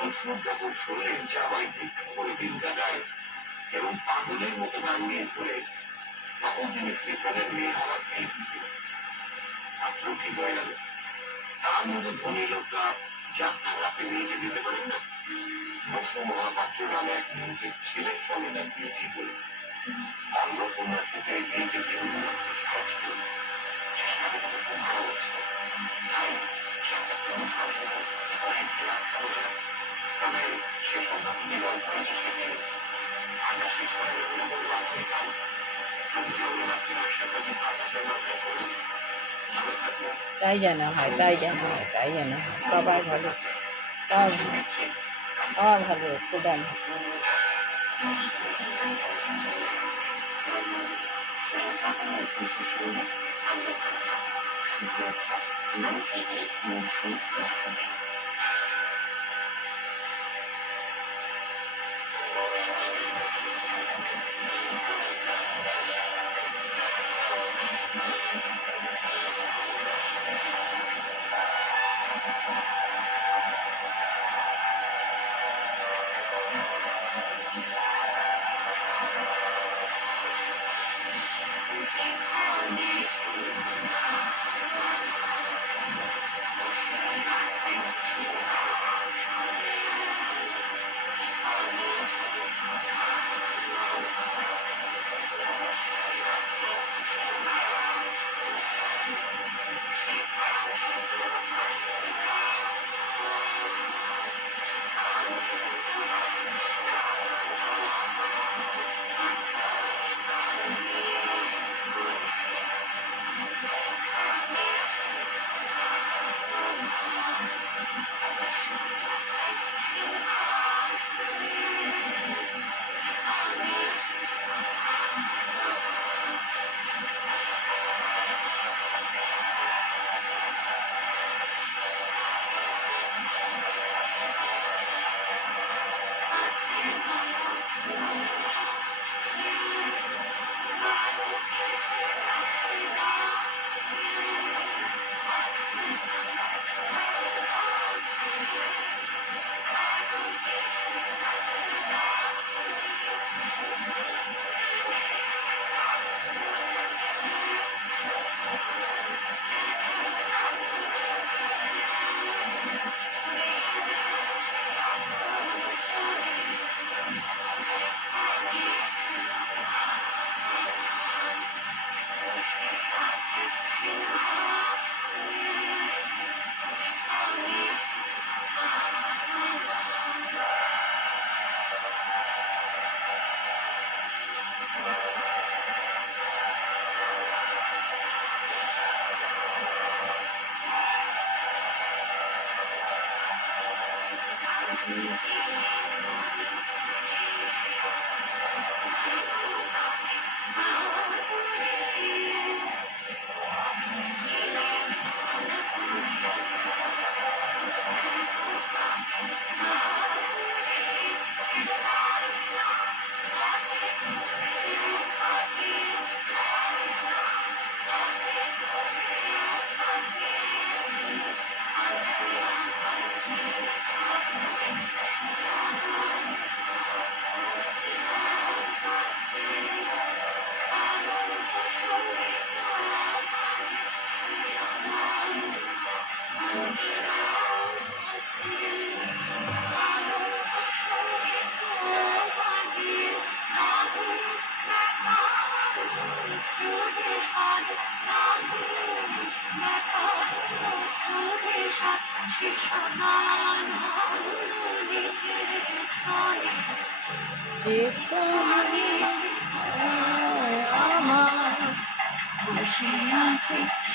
শ্বশুর যখন শুনলেন যে আমায় ভিক্ষা করে দিন কাটায় এবং পাগলের মতো দাঁড়িয়ে পড়ে, তখন তিনি শ্রীধরের মেয়ে হওয়ার পেয়ে দিলেন। পাত্র ঠিক হয়ে গেল। তার মতো ধনী লোকরা যাত্রার রাতে মেয়েকে দিতে পারেন না। বসু মহাপাত্র নামে এক লোকের ছেলের সঙ্গে তার বিয়ে ঠিক হল। অন্নপূর্ণা থেকে মেয়েকে বিয়ে করার চেষ্টা ছিল। চেষ্টাকে তাকে খুব ভালোবাসত, তাই সে একটা পুরুষ করে বিয়ে আটকানো যায়। তবে সে সম্পর্কে বিবাহ করেছে সেটি আগে শেষ করে বলবো আপনি চান। যদি জগন্নাথের আশীর্বাদী বাতাসের মাথায় করুন, ভালো থাকবেন। তাই যেন হয়, তাই যেন হয়, তাই যেন হয়। সবাই ভালো, সব সব ভালো, প্রধান।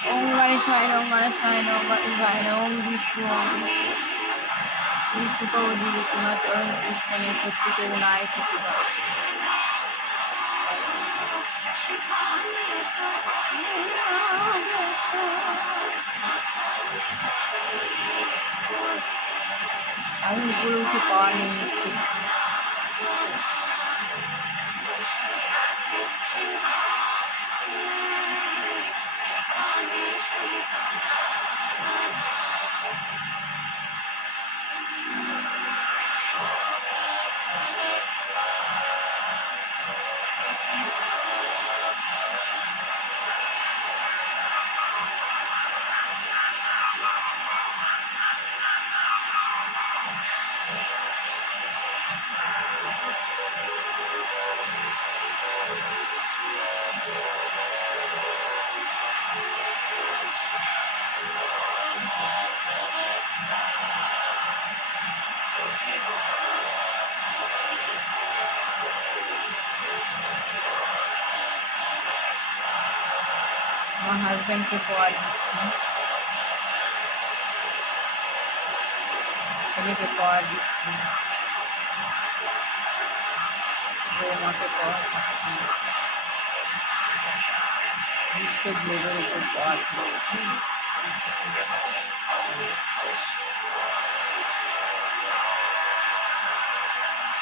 ওম গণেশায় নমঃ, গণেশায় নমঃ, গণেশায় নমঃ। ওম বিষ্ণু বিষ্ণুপৌজি গুণাচরণ কৃষ্ণনে সত্যি করুণায় সত্যি কর। আমি উপরে উঠে পাওয়া নিয়ে নিচ্ছি। আমার হাজব্যান্ডকে পাওয়ার দিচ্ছি, ছেলেকে পাওয়ার দিচ্ছি, বৌমাকে পাওয়ার দিচ্ছি, বিশ্বের মেয়েদের উপর পাওয়ার দিচ্ছি।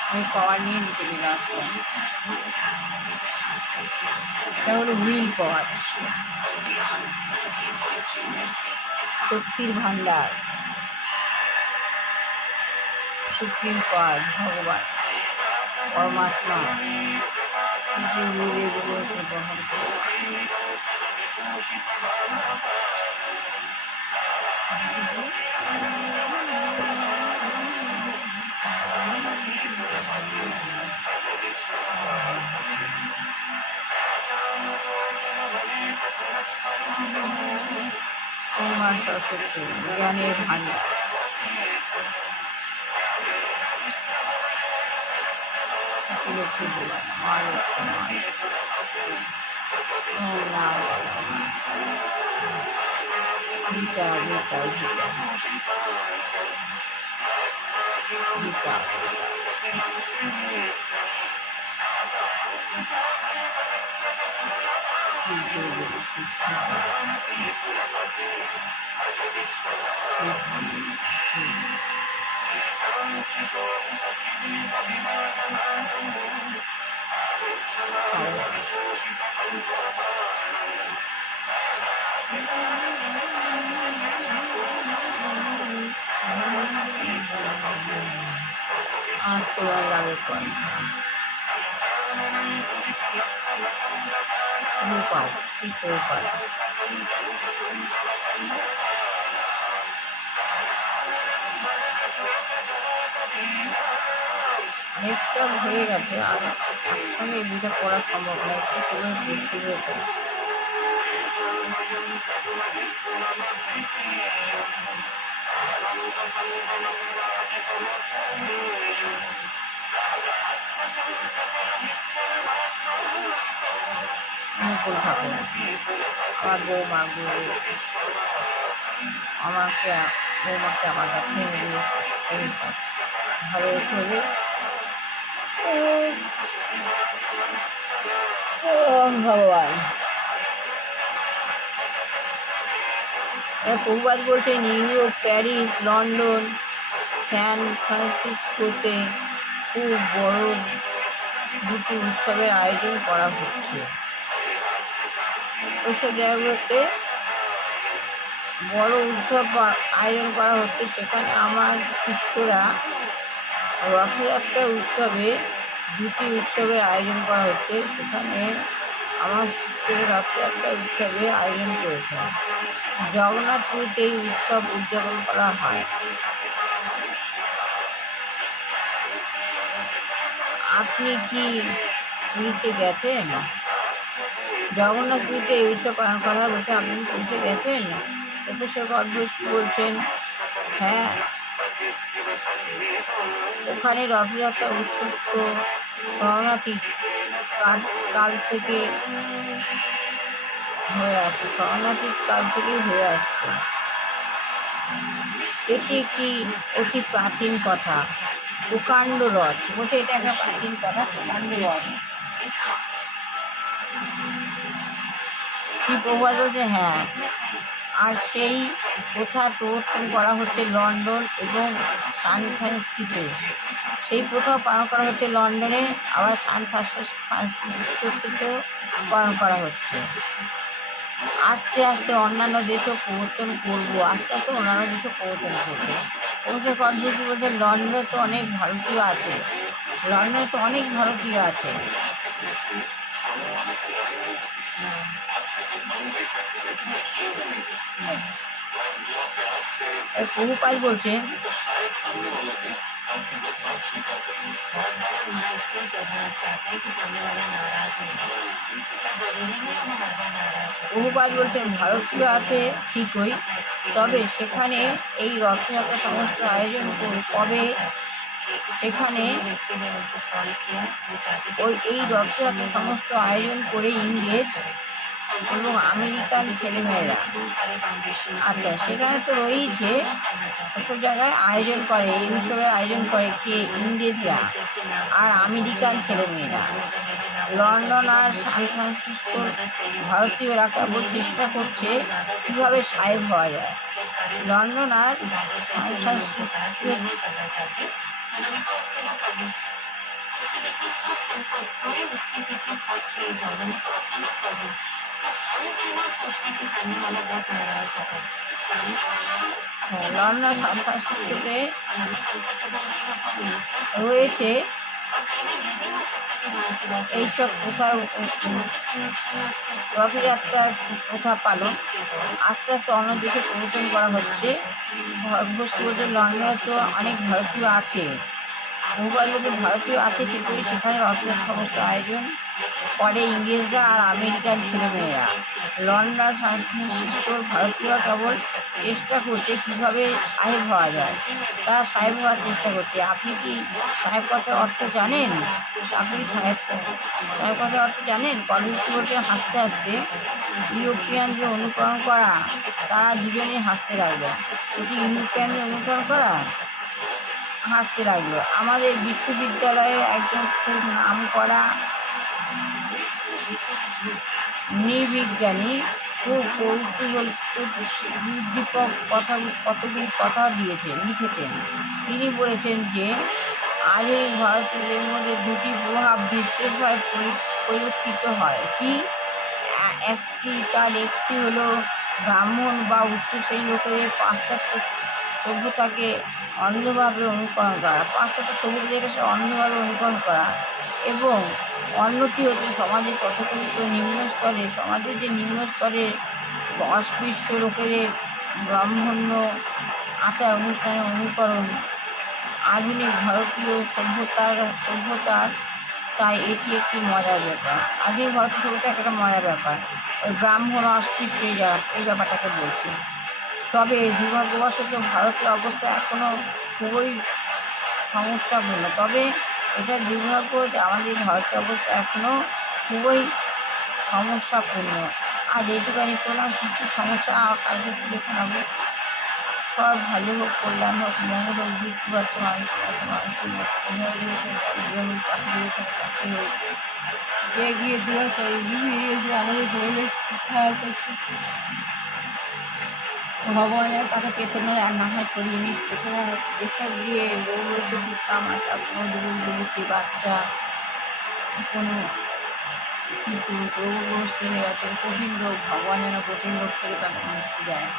আমি পাওয়ার নিয়ে নিতে চলে আসলাম। এটা হলো হুইল পাওয়ার, শক্তির ভাণ্ডার, সুপ্রিম পাওয়ার, ভগবান পরমাত্মা যে হুইলের উপর গ্রহণ করে। পরমাত্মা সরস্বতী জ্ঞানের ভাণ্ডার, লক্ষ্মী দেবা, মা লক্ষ্মী, মা গীতা গীতা গীতা গীতা আত্মলাভের পন্থা, উপায় উপায় অনেকটা হয়ে গেছে, আর একসঙ্গে এই দুটো পড়া সম্ভব নয়, একটু করে বুঝতে হবে। অনুকূল ঠাকুর আমার বৌমা আমাকে বৌমাকে আমার কাছে নিয়ে ঘরে চলে ভগবান। প্রভুপাদ বলছে নিউ ইয়র্ক, প্যারিস, লন্ডন, স্যান ফ্রান্সিসকোতে খুব বড় দুটি উৎসবের আয়োজন করা হচ্ছে। ওইসব জায়গাগুলোতে বড় উৎসব আয়োজন করা হচ্ছে, সেখানে আমার শিষ্যরা রথযাত্রা উৎসবে দুটি উৎসবের আয়োজন করা হচ্ছে, সেখানে আমার শিষ্যরা রথযাত্রা উৎসবে আয়োজন করেছে। জগন্নাথপুরীতে এই উৎসব উদযাপন করা হয়। আপনি কি পুরীতে গেছেন? জগন্নাথপুরীতে এই উৎসব পালন করা বলছে, আপনি পুরীতে গেছেন? প্রফেসর গডবুশ বলছেন হ্যাঁ, ওখানে রথযাত্রা উৎসব তো শরণার্থী কাল থেকে হয়ে আসছে, শরণার্থীর কাল থেকেই হয়ে আসছে। এটি একটি অতি প্রাচীন কথা, প্রকাণ্ড রথ বলছে, এটা একটা প্রাচীন কথা, প্রকাণ্ড রথ। কি প্রভাব বলছে হ্যাঁ, আর সেই প্রথা প্রবর্তন করা হচ্ছে লন্ডন এবং সান ফ্রান্সিসকোতে। সেই প্রথা পালন করা হচ্ছে লন্ডনে, আবার সান ফ্রান্সিসকোতেও পালন করা হচ্ছে। আস্তে আস্তে অন্যান্য দেশও প্রবর্তন করবো, আস্তে আস্তে অন্যান্য দেশও প্রবর্তন করবো। অবশ্যই কনফিউজ বলতে লন্ডনে তো অনেক ভারতীয় আছে, লন্ডনে তো অনেক ভারতীয় আছে। প্রভুপাদ বলছে প্রভুপাদ বলছেন ভারতীয় আছে ঠিকই, তবে সেখানে এই রথযাত্রা সমস্ত আয়োজন কবে, সেখানে এই রথযাত্রা সমস্ত আয়োজন করে ইংরেজ এবং আমেরিকান ছেলেমেয়েরা। আচ্ছা, সেখানে তো রয়েছে, ওসব জায়গায় আয়োজন করে, এই উৎসবের আয়োজন করে কে? ইংরেজরা আর আমেরিকান ছেলেমেয়েরা। লন্ডন আর সান ফ্রান্সিসকোর ভারতীয়রা কেবল চেষ্টা করছে কীভাবে সাহেব হওয়া যায়। লন্ডন আর সান ফ্রান্সিসকো হ্যাঁ, লন্ডন আর সান ফ্রান্সিসকোতে রয়েছে এইসব প্রথার রথযাত্রার প্রথা পালন। আস্তে আস্তে অন্য দেশে প্রবর্তন করা হচ্ছে। ভারতবর্ষ বলতে লন্ডনে তো অনেক ভারতীয় আছে, বহুবার ভারতীয় আছে, কিন্তু সেখানে রথযাত্রা সমস্ত আয়োজন করে ইংরেজরা আর আমেরিকান ছেলেমেয়েরা। লন্ডন সান ফ্রান্সিসকোর ভারতীয়রা কেবল চেষ্টা করছে কীভাবে সাহেব হওয়া যায়, তারা সাহেব হওয়ার চেষ্টা করছে। আপনি কি সাহেব কথার অর্থ জানেন? আপনি সাহেব কথার অর্থ জানেন? কলেজ বলতে হাসতে হাসতে ইউরোপিয়ানদের অনুকরণ করা, তারা দুজনেই হাসতে লাগলো। এটি ইউরোপিয়ানদের অনুকরণ করা, হাসতে লাগলো। আমাদের বিশ্ববিদ্যালয়ের একজন খুব নাম করা নৃবিজ্ঞানী খুব উদ্দীপক কতগুলি কথা লিখেছেন। তিনি বলেছেন যে আধুনিক ভারতীয়দের মধ্যে দুটি প্রভাব বিশেষভাবে পরিলক্ষিত হয়। কি? একটি হলো ব্রাহ্মণ বা উচ্চশ্রেণীর লোকেদের পাশ্চাত্য সভ্যতাকে অন্ধভাবে অনুকরণ করা, অন্ধভাবে অনুকরণ করা, এবং অন্যটি হচ্ছে সমাজের তথাকথিত সমাজের যে নিম্ন স্তরের অস্পৃশ্য লোকেদের ব্রাহ্মণ্য আচার অনুষ্ঠানের অনুকরণ। আধুনিক ভারতীয় সভ্যতার তাই এটি একটি মজার ব্যাপার। আধুনিক ভারতীয় সভ্যতা একটা মজার ব্যাপার। ওই ব্রাহ্মণ অস্পৃশ্য এই ব্যাপারটাকে বলছি। তবে দুর্ভাগ্যবশত ভারতের অবস্থা এখনও খুবই সমস্যাপূর্ণ। তবে এটা দুর্ভাগ্য যে আমাদের ভারতের অবস্থা এখনও খুবই সমস্যাপূর্ণ। আর এইটুখানি করলাম, কিছু সমস্যা কালকে তুলে শোনাবো। সব ভালো হোক, কল্যাণ হোক, মঙ্গল হোক, বুঝতে পারছে যে গিয়ে দূরে আমাদের পরিবেশ খারাপ করছে। ভগবানের কথা পেছনে আর না হয় সরিয়ে নিই। এছাড়া যেসব গিয়ে রোগগ্রস্ত দিতাম, আর তার কোনো দুর্বলী বাচ্চা কোনো কিছু রোগগ্রস্ত হয়ে আছে, কঠিন রোগ, ভগবান যেন কঠিন রোগ থেকে তাদের মুক্তি দেয়।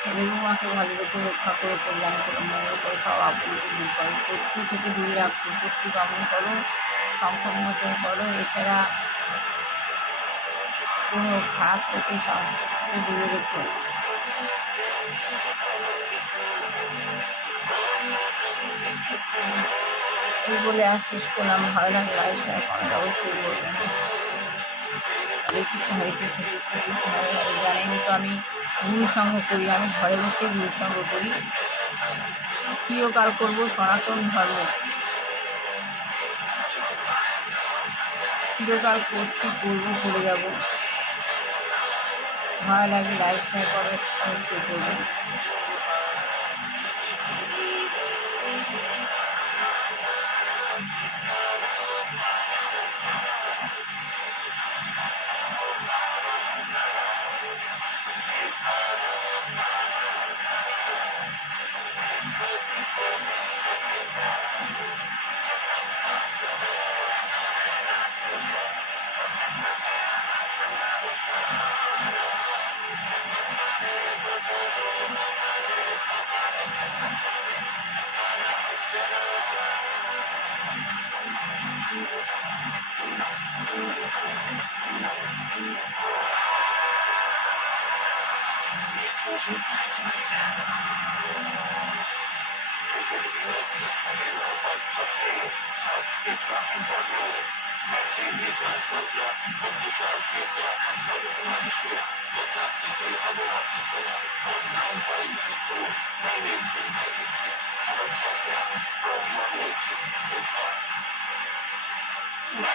ছেলেগুমাকে ভালো রেখে রক্ষা করে, কল্যাণ করে, মঙ্গল করে, সব আপনকে দূর করে, শত্রু থেকে দূরে রাখতে, শত্রু দমন করো, সংকট মোচন করো। এছাড়া কোনো খারাপ থেকে সংস্কৃতিকে দূরে রেখো। এই বলে আর শেষ করলাম। ভালো লাগলে লাইক শেয়ার কমেন্ট অবশ্যই করবেন। হরে কৃষ্ণ হরে কৃষ্ণ কৃষ্ণ কৃষ্ণ হরে হরে। জানেনি তো আমি গুরুসঙ্গ করি, আমি ঘরে বসে গুরুসঙ্গ করি। চিরকাল করবো সনাতন ধর্ম, চিরকাল করছি, করবো, করে যাবো। ভালো লাগলে লাইক শেয়ার করে অবশ্যই করবেন।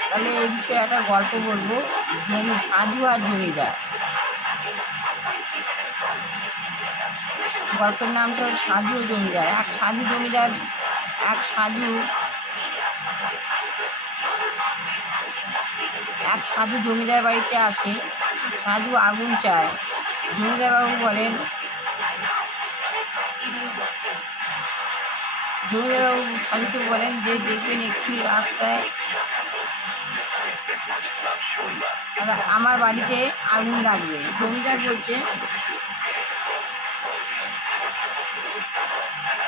তাহলে এই বিষয়ে একটা গল্প বলবো। সাধু আর জমিদার। গল্পের নামটা হচ্ছে সাধু ও জমিদার। এক সাধু জমিদার বাড়িতে আসে। সাধু আগুন চায়। জমিদারবাবু বলেন জমিদারবাবু সাধুকে বলেন যে দেখবেন একটি রাস্তায় আমার বাড়িতে আগুন লাগবে। জমিদার বলছে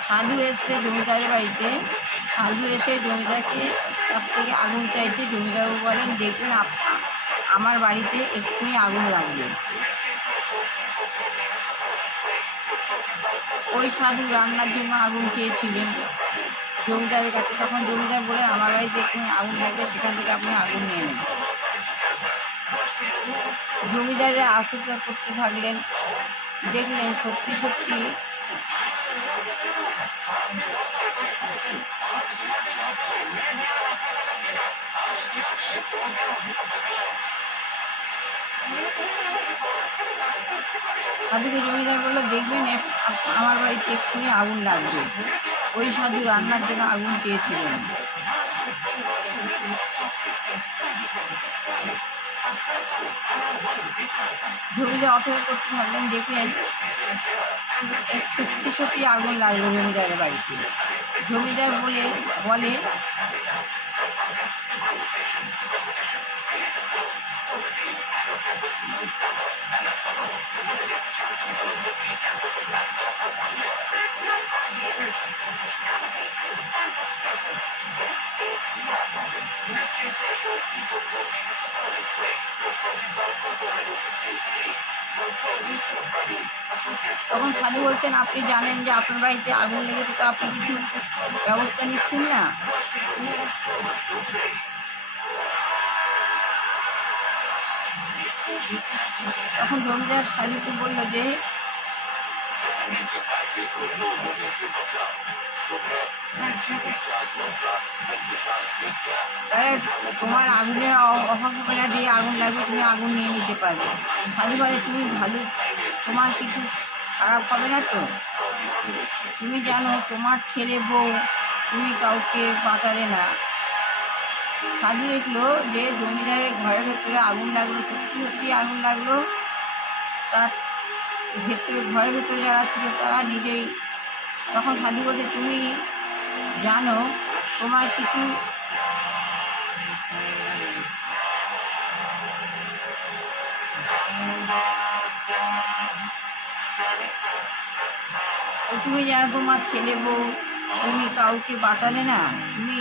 সাধু এসছে জমিদারের বাড়িতে। সাধু এসে জমিদারকে তার থেকে আগুন চাইছে। জমিদারবাবু বলেন দেখবেন আমার বাড়িতে এক্ষুনি আগুন লাগবে। ওই সাধু রান্নার জন্য আগুন চেয়েছিলেন জমিদারের কাছে। তখন জমিদার বলে আমার বাড়িতে এক্ষুনি আগুন লাগবে, সেখান থেকে আপনি আগুন নিয়ে নেন। জমিদারের অপেক্ষা করতে থাকলেন। দেখলেন সত্যি সত্যি সাধুকে জমিদার বললো দেখবেন আমার বাড়িতে এক্ষুনি আগুন লাগবে। ওই সাধু রান্নার জন্য আগুন চেয়েছিলেন। জমিদার অপেক্ষা করতে থাকলেন। দেখলেন সত্যি সত্যি আগুন লাগলো জমিদারের বাড়িতে। জমিদার বলে তখন সাধু বলছেন আপনি জানেন যে আপনার বাড়িতে আগুন লেগেছে, তো আপনি কিছু ব্যবস্থা নিচ্ছেন না। তখন জমিদার সাধুকে বলল যে তোমার আগুনের অভাব হবে না, দিয়ে আগুন লাগবে তুমি আগুন নিয়ে নিতে পারবে। সাধু বলে তুমি ভালো, তোমার কিছু খারাপ হবে না তো? তুমি জানো তোমার ছেলে বউ, তুমি কাউকে বাঁচালে না। সাধু দেখলো যে জমিদারের ঘরের ভেতরে আগুন লাগলো, সত্যি সত্যি আগুন লাগলো। তার ঘরের ভেতরে যারা ছিল তারা নিজেই। তখন সাধু বলছে তুমি জানো তোমার কিছু তুমি জানো তোমার ছেলে বউ, তুমি কাউকে বাঁচালে না, তুমি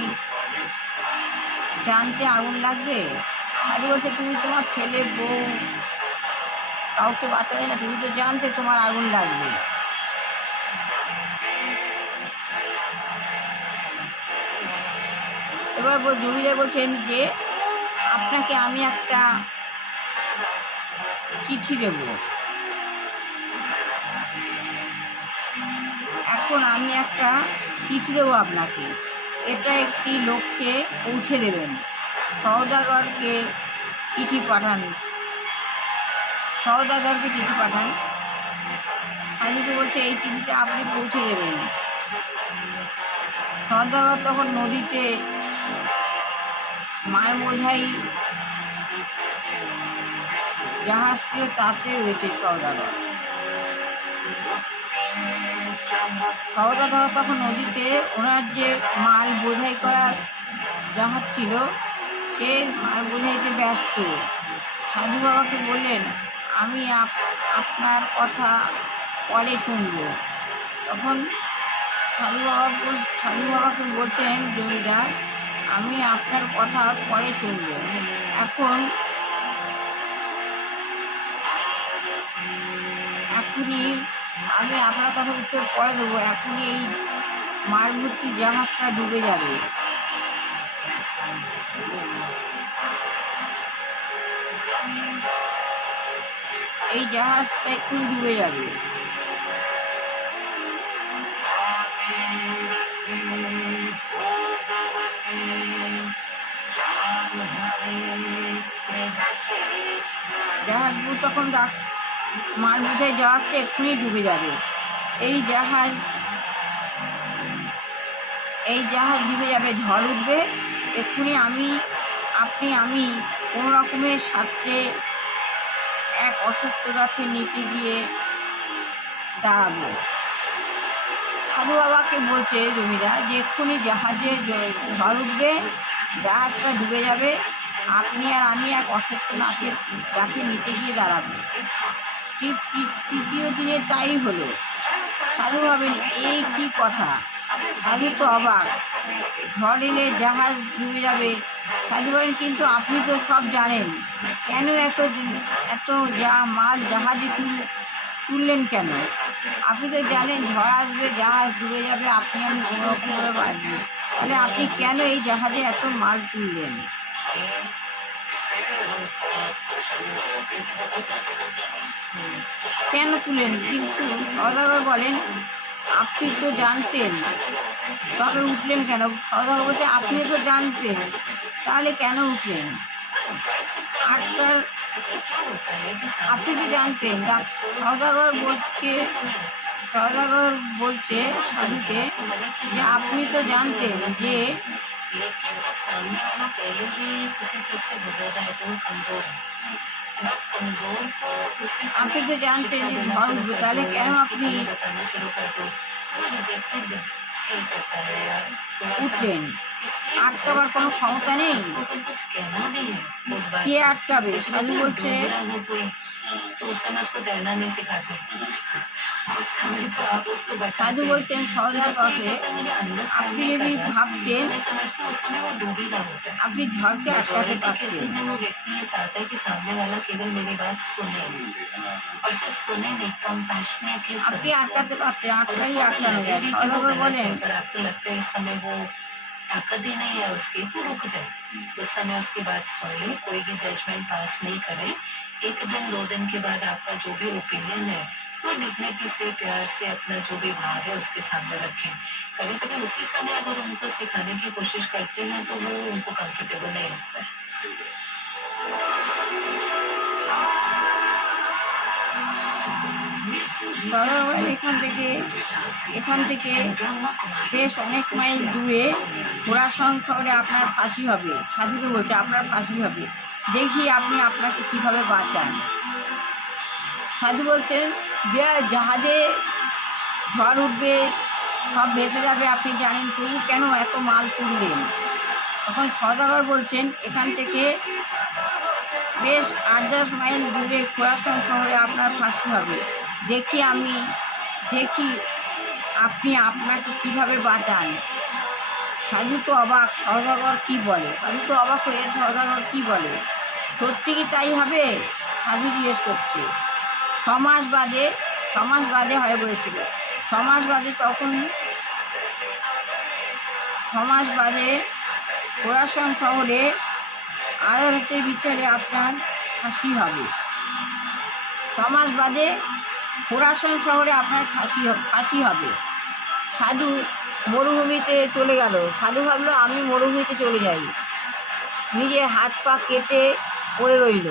জানতে আগুন লাগবে। সাধু বলছে তুমি তোমার ছেলে বউ কাউকে বাঁচালে না, তুমি তো জানতে তোমার আগুন লাগবে। এবার জমিদার বলছেন যে আপনাকে আমি একটা চিঠি দেব। এখন আমি একটা চিঠি দেবো আপনাকে, এটা একটি লোককে পৌঁছে দেবেন। সওদাগরকে চিঠি পাঠান। সাধুকে বলছে এই চিঠিটা আপনি পৌঁছে দেবেন। সওদাগর তখন নদীতে মাল বোঝাই জাহাজ ছিল, তাতে রয়েছে সওদাগর। তখন নদীতে ওনার যে মাল বোঝাই করার জাহাজ ছিল, সে মাল বোঝাইতে ব্যস্ত। সাধু বাবাকে বললেন আমি আপনার কথা পরে শুনব। তখন সাধু বাবাকে বলছেন জমিদার আমি আপনার কথা পরে শুনব, এখনই আমি আপনার কথা উত্তর পরে দেবো। এখনই এই মাল ভর্তি জাহাজটা ডুবে যাবে। এই জাহাজটা এক্ষুনি ডুবে যাবে। জাহাজগুলো তখন মার বোঝাই জাহাজটা এক্ষুনি ডুবে যাবে। এই জাহাজ ডুবে যাবে, ঝড় উঠবে, এক্ষুনি আমি কোনো রকমের সাথে এক অসুস্থ গাছের নিচে গিয়ে দাঁড়াবো। সাধু বাবাকে বলছে জমিদার যে এক্ষুনি জাহাজে ঝড় উঠবে, জাহাজটা ডুবে যাবে, আপনি আর আমি এক অসুস্থ গাছের নিচে গিয়ে দাঁড়াবো। ঠিক তৃতীয় দিনে তাই হলো। সাধু ভাবেন এই কি কথা, সাধু তো অবাক, ঝড় এলে জাহাজ ডুবে যাবে। সাধু ভাবেন কিন্তু আপনি তো সব জানেন, কেন এত মাল জাহাজে তুললেন কেন? আপনি তো জানেন ঝড় আসবে, জাহাজ ডুবে যাবে, আপনি আমি কোনো রকমভাবে বাঁচবো, তাহলে আপনি কেন এই জাহাজে এত মাল তুললেন? কেন তুলেন? কিন্তু সওদাগর বলেন আপনি তো জানতেন, তবে উঠলেন কেন? সওদাগর বলছে আপনি তো জানতেন, তাহলে কেন উঠলেন? আপনি তো জানতেন। সওদাগর বলছে সাধুকে যে আপনি তো জানতেন যে আপনি তো জানতেন যে ঝড় উঠবে, তাহলে কেন আপনি উঠলেন? আটকাবার কোনো ক্ষমতা নেই, কে আটকাবে? সাধু বলছে সাধু বলছেন সওদাগরকে আপনি যদি ভাবতেন আপনি ঝড়কে আটকাতে পারতেন। আপনি আটকাতে পারতেন, আটকানো যায়। সওদাগর বলেন ताकत ही नहीं है उसकी तो रुक जाए, उस समय उसकी बात सुन ले, कोई भी जजमेंट पास नहीं करे। एक दिन 2 दिन के बाद आपका जो भी ओपिनियन है वो डिग्निटी से, प्यार से अपना जो भी भाव है उसके सामने रखें। कभी कभी उसी समय अगर उनको सिखाने की कोशिश करते हैं तो वो उनको कंफर्टेबल नहीं लगता है। এখান থেকে বেশ অনেক মাইল দূরে খোরাসান শহরে আপনার ফাঁসি হবে। সাধুকে বলছে আপনার ফাঁসি হবে, দেখি আপনি আপনাকে কীভাবে বাঁচান। সাধু বলছেন যে জাহাজে ঝড় উঠবে, সব ভেসে যাবে, আপনি জানেন, তবু কেন এত মাল তুললেন? তখন সওদাগর বলছেন এখান থেকে বেশ 8-10 মাইল দূরে খোরাসান শহরে আপনার ফাঁসি হবে, দেখি আপনি আপনাকে কীভাবে বাঁচান। সাধু তো অবাক, সওদাগর কী বলে? সাধু তো অবাক হয়ে সওদাগর কী বলে, সত্যি কি তাই হবে? সাধু জিজ্ঞেস করছে। 6 মাস বাদে হয়ে পড়েছিল। 6 মাস বাদে খোরাসান শহরে আদালতের বিচারে আপনার ফাঁসি হবে। 6 মাস বাদে খোরাসান শহরে আপনার ফাঁসি হবে। সাধু মরুভূমিতে চলে গেল। সাধু ভাবলো আমি মরুভূমিতে চলে যাই, নিজের হাত পা কেটে পড়ে রইল।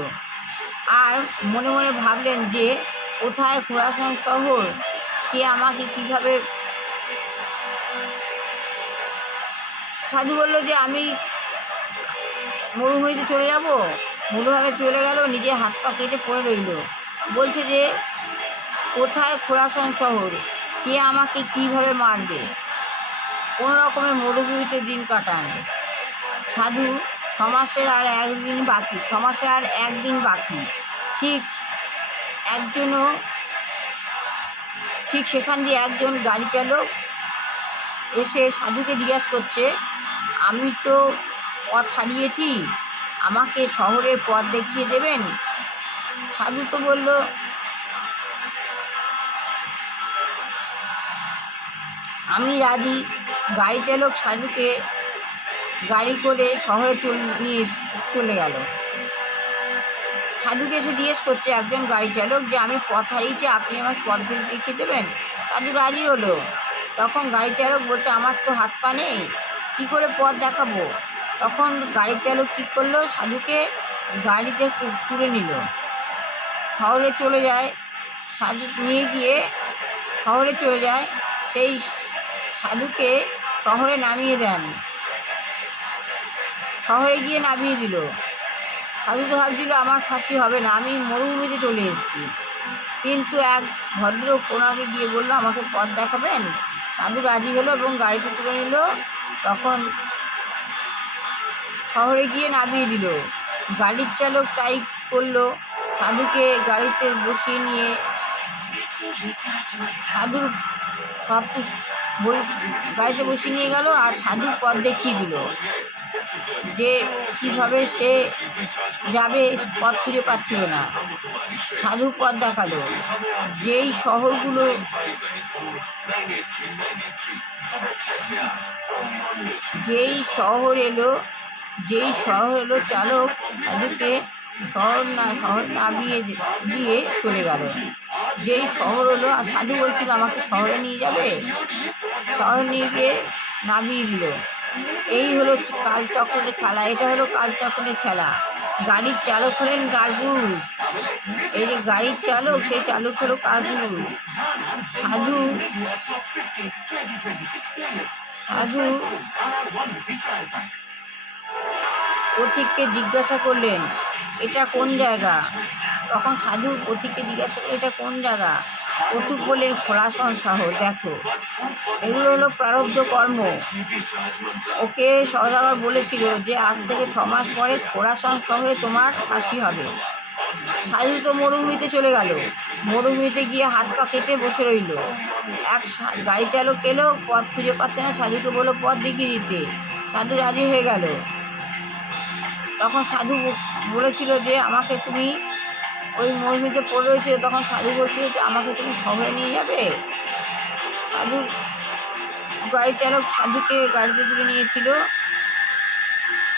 আর মনে মনে ভাবলেন যে কোথায় খোরাসান শহর, কে আমাকে কীভাবে। সাধু বলল যে আমি মরুভূমিতে চলে যাব। মরুভূমিতে চলে গেল, নিজের হাত পা কেটে পড়ে রইল। বলছে যে কোথায় খোরাসান শহর, কে আমাকে কীভাবে মারবে। কোনো রকমের মরুভূমিতে দিন কাটান। সাধু 6 মাসের আর একদিন বাকি। ঠিক সেখান দিয়ে একজন গাড়ি চালক এসে সাধুকে জিজ্ঞাসা করছে আমি তো পথ হারিয়েছি, আমাকে শহরের পথ দেখিয়ে দেবেন? সাধু তো বলল আমি রাজি। গাড়ি চালক সাধুকে গাড়ি করে শহরে নিয়ে চলে গেল। সাধুকে এসে জিজ্ঞেস করছে একজন গাড়ি চালক যে আমি পথ হারিয়েছি, আপনি আমার পথ দেখিয়ে দেবেন? সাধু রাজি হলো। তখন গাড়ি চালক বলছে আমার তো হাত পা নেই, কী করে পথ দেখাবো? তখন গাড়ি চালক ঠিক করলো সাধুকে গাড়িতে তুলে নিল। শহরে চলে যায়, সাধু নিয়ে গিয়ে শহরে চলে যায়। সেই সাধুকে শহরে নামিয়ে দেন, শহরে গিয়ে নামিয়ে দিল। সাধু তো ভাবছিল আমার ফাঁসি হবে না, আমি মরুভূমিতে চলে এসেছি। কিন্তু এক ভদ্রলোক ওনাকে গিয়ে বললো আমাকে পথ দেখাবেন। সাধু রাজি হলো এবং গাড়িতে তুলে নিল। তখন শহরে গিয়ে নামিয়ে দিল। গাড়ির চালক তাই করলো, সাধুকে গাড়িতে বসিয়ে নিয়ে সাধুর সব গাড়িতে বসিয়ে নিয়ে গেল আর সাধুর পথ দেখিয়ে দিল যে কীভাবে সে যাবে, পথ খুঁজে পাচ্ছিল না। সাধু পথ দেখালো। যেই শহরগুলো যেই শহর এলো চালক সাধুকে শহর নামিয়ে দিয়ে চলে গেল। যেই শহর হলো, আর সাধু বলছিল আমাকে শহরে নিয়ে যাবে, শহরে নিয়ে গিয়ে নামিয়ে দিল। এই হলো কালচক্রের খেলা, এটা হলো কালচক্রের খেলা। গাড়ির চালক হলেন কালপুরুষ। এই যে গাড়ির চালক, সেই চালক হলো কালপুরুষ। সাধু পথিককে জিজ্ঞাসা করলেন এটা কোন জায়গা। তখন সাধু পথিককে জিজ্ঞাসা করলেন এটা কোন জায়গা। পথিক বললেন খোরাসন শহর। দেখো, এগুলো হলো প্রারব্ধ কর্ম। ওকে সওদাগর বলেছিল যে আজ থেকে 6 মাস পরে খোরাসন শহরে তোমার ফাঁসি হবে। সাধু তো মরুভূমিতে চলে গেল, মরুভূমিতে গিয়ে হাত পা কেটে বসে রইল। এক গাড়ি চালক এলো, পথ খুঁজে পাচ্ছে না, সাধুকে বললো পথ দেখিয়ে দিতে। সাধু রাজি হয়ে গেল। তখন সাধু বলেছিল যে আমাকে তুমি, ওই মরুভূমিতে পড়ে রয়েছিল, তখন সাধু বলছিল যে আমাকে তুমি শহরে নিয়ে যাবে। সাধু গাড়ি চালক সাধুকে গাড়িতে তুলে নিয়েছিল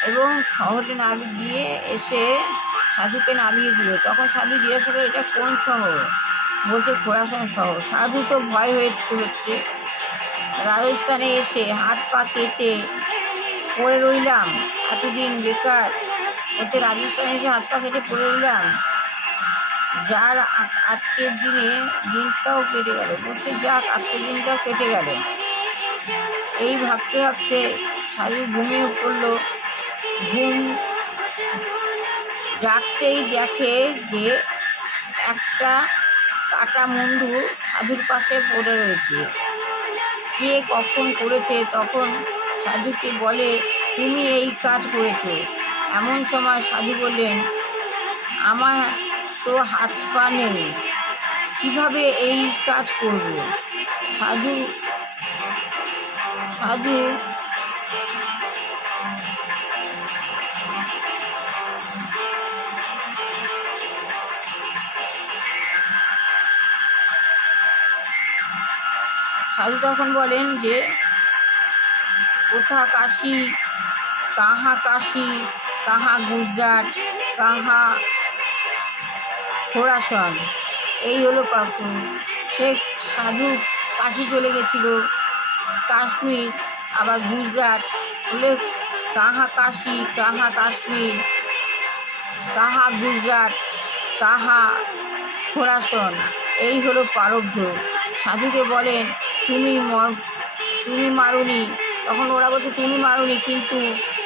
এবং শহরে গিয়ে এসে সাধুকে নামিয়ে দিল। তখন সাধু জিজ্ঞাসা করে এটা কোন শহর। বলছে খোরাসন শহর। সাধু তো ভয় হচ্ছে, রাজস্থানে এসে হাত পা কেটে পড়ে রইলাম, এতদিন বেকার। বলছে রাজস্থানে এসে হাত পা কেটে পড়ে রইলাম, যার আজকের দিনটাও কেটে গেল। বলছে যাক, আজকের দিনটাও কেটে গেল। এই ভাবতে ভাবতে সাধু ঘুমিয়ে পড়লো। ঘুম জাগতেই দেখে যে একটা কাটা মুন্ডু সাধুর পাশে পড়ে রয়েছে। কে কখন করেছে, তখন সাধুকে বলে তুমি এই কাজ করেছো। এমন সময় সাধু বললেন আমার তো হাত পা নেই, কীভাবে এই কাজ করব। সাধু তখন বলেন যে কোথা কাশী, কাহা গুজরাট, কাহা খোরাসন। এই হলো পাপুর। সে সাধু কাশী চলে গেছিল, কাশ্মীর, আবার গুজরাট হলে কাহা কাশী, কাহা কাশ্মীর, কাহা গুজরাট, কাহা খোরাসন। এই হলো প্রারব্ধ। সাধুকে বলেন তুমি মারুনি। তখন ওরা বলছে তুমি মারুনি, কিন্তু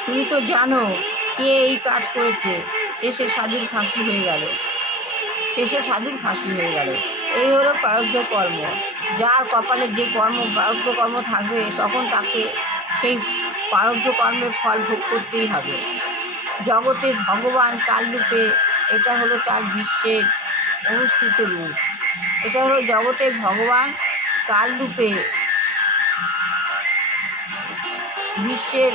তুমি তো জানো কে এই কাজ করেছে। শেষে সাধুর ফাঁসি হয়ে গেল। এই হলো প্রারব্ধ কর্ম। যার কপালে যে প্রারব্ধ কর্ম থাকবে, তখন তাকে সেই প্রারব্ধ কর্মের ফল ভোগ করতেই হবে। জগতের ভগবান কালরূপে, এটা হলো তার বিশ্বের অনুষ্ঠিত রূপ। এটা হলো জগতের ভগবান কালরূপে বিশ্বের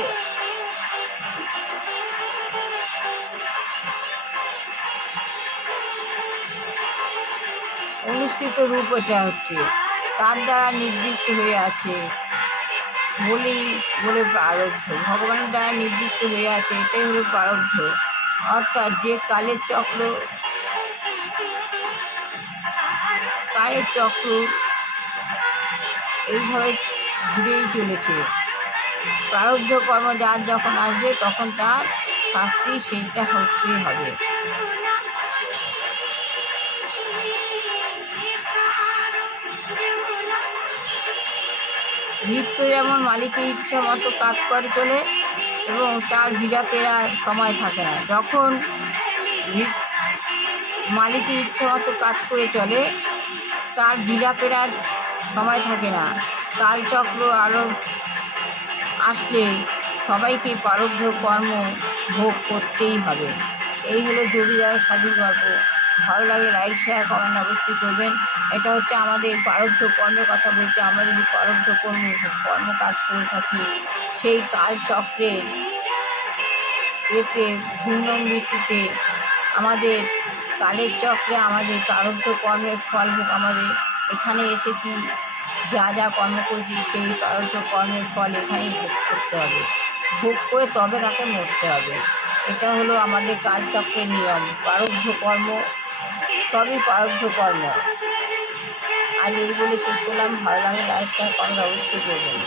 অনুষ্ঠিত রূপ। এটা হচ্ছে তার দ্বারা নির্দিষ্ট হয়ে আছে বলে প্রারব্ধ। ভগবানের দ্বারা নির্দিষ্ট হয়ে আছে, এটাই হলো প্রারব্ধ। অর্থাৎ যে কালের চক্র এইভাবে ঘুরেই চলেছে। প্রারব্ধ কর্ম যার যখন আসবে, তখন তার শাস্তি সেটা হতেই হবে। ভৃত্য যেমন মালিকের ইচ্ছা মতো কাজ করে চলে এবং তার বিড়া পেরার সময় থাকে না। যখন মালিকের ইচ্ছা মতো কাজ করে চলে তার বিড়া পেরার সময় থাকে না। কালচক্র আরও আসলে সবাইকে প্রারব্ধ কর্ম ভোগ করতেই হবে। এই হলো জমিদার সাধুর গল্প। ভালো লাগে লাইক শেয়ার কমেন্ট অবশ্যই করবেন। এটা হচ্ছে আমাদের প্রারব্ধ কর্মের কথা বলছে। আমরা যদি প্রারব্ধ কর্ম কাজ করে থাকি সেই কালচক্রের এতে ঘূর্ণমৃত্যুতে আমাদের কালের চক্রে আমাদের প্রারব্ধ কর্মের ফল হোক। আমাদের এখানে এসেছি, যা যা কর্ম করেছি সেই প্রারব্ধ কর্মের ফল এখানেই ভোগ করতে হবে। ভোগ করে তবে তাকে মরতে হবে। এটা হলো আমাদের কালচক্রের নিয়ম। প্রারব্ধ কর্ম সবই প্রারব্ধ কর্ম। আর এই বলে শেষ করলাম। ভালো লাগে লাইক শেয়ার কমেন্ট অবশ্যই করবেন।